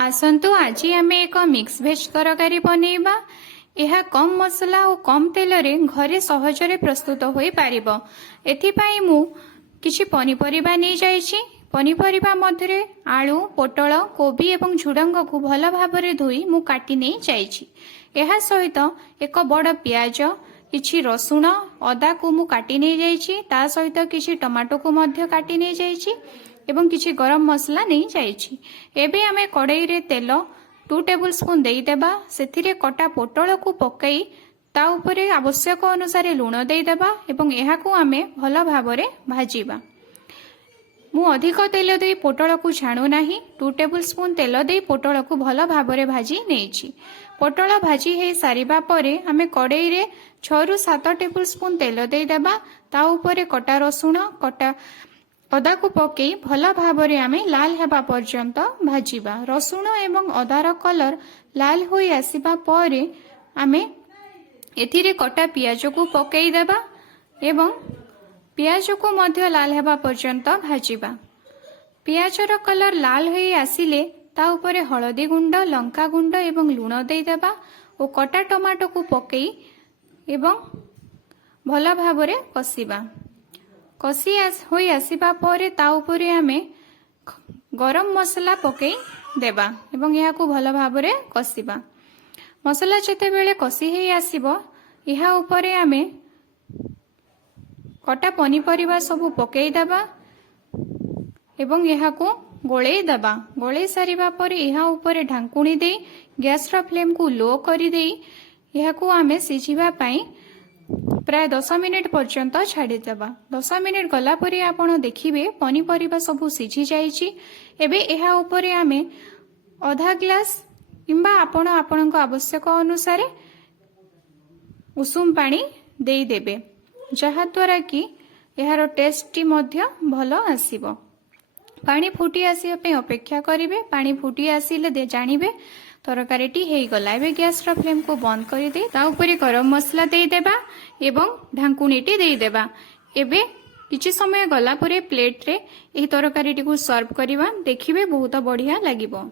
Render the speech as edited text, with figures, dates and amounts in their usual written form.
आसंतु आज आम एक मिक्स भेज तरकारी बनैबा। यह कम मसला और कम तेल रे घरे सहजरे प्रस्तुत हो पारिबो। एथिपाई मु किछि पनिपरिबा नै जाइछि। पनिपरिबा मध्यरे आलू, पोटल, कोबी एवं झुडंग को भल भाबरे धोई मु काटी नै जाइछि। एहा सहित एक बड़ पियाज, किछि रसुण, अदा को मु काटी नै जाइछि। ता सहित किछि टमाटो को मध्य काटी नै जाइछि एवं किछि गरम मसला नहीं जाइछि। एबे आमे कड़ाई रे तेल 2 टेबल स्पून देई देबा। सेथिरे कटा पोटल को पकाई ता उपरे आवश्यक अनुसार लूण देई देबा एवं एहा को आमे भल भाबरे भाजीबा। मु अधिक तेल दे पोटल को छाणु नाही। 2 टेबल स्पून तेल दे पोटल को भल भाबरे भाजी नेछि। पोटल भाजी हे सारिबा परे आमे कड़ाई रे 6 रु 7 टेबल स्पून तेल देई देबा। ता उपरे कटा रसुण, कटा अदा को पकई भल भाबरे आमे लाल हेबा पर्यंत भाजीबा। रसुण एवं अदार कलर लाल होई आसीबा परे आमे एथिरे कटा पियाज को पकई देबा एवं पियाज को मध्य लाल हेबा पर्यंत भाजीबा। पियाजर कलर लाल होई आसिले ता उपरे हळदी गुंड, लंका गुंड एवं लूण देई देबा और कटा टमाटो को पकई एवं भल भाबरे कसीबा। कसी होई आसीबा परे ता उपरे आमे गरम मसला पकई देबा एवं यहा को भल भाबरे कसीबा। मसला जेते बेले कसी हेई आसीबो यहा उपरे आमे कटा पनिपरिबा सब पकई देबा एवं यहा को गोळेई देबा। गोळेई सारिबा परे यहा उपरे ढांकुणी देई गैस रा फ्लेम को लो करी देई यहा को आमे सिझिबा पई प्राय 10 मिनिट पर्यंत छाड़ी देबा। 10 मिनिट गला परे आपण देखिबे पनिपरिबा सब सिझी जाइछि। एबे एहा उपरे आमे आधा ग्लास किंबा आपण आपणक आवश्यक अनुसार उषुम पानी देई देबे जहा द्वारा कि एहार टेस्टी मध्य भलो आसीबो। पानी फुटी आसीबा पे अपेक्षा करिवे। पानी फुटी आसीले जानिबे तरकारीटी हेई गला। एबे गैस रा फ्लेम को बंद करि दे ता ऊपर गरम मसला देई देबा एवं ढांकुणीटी देई देबा। एबे किछि समय गला परे प्लेट रे एही तरकारीटी को सर्व करिबा। देखिबे बहुत बढ़िया लागिबो।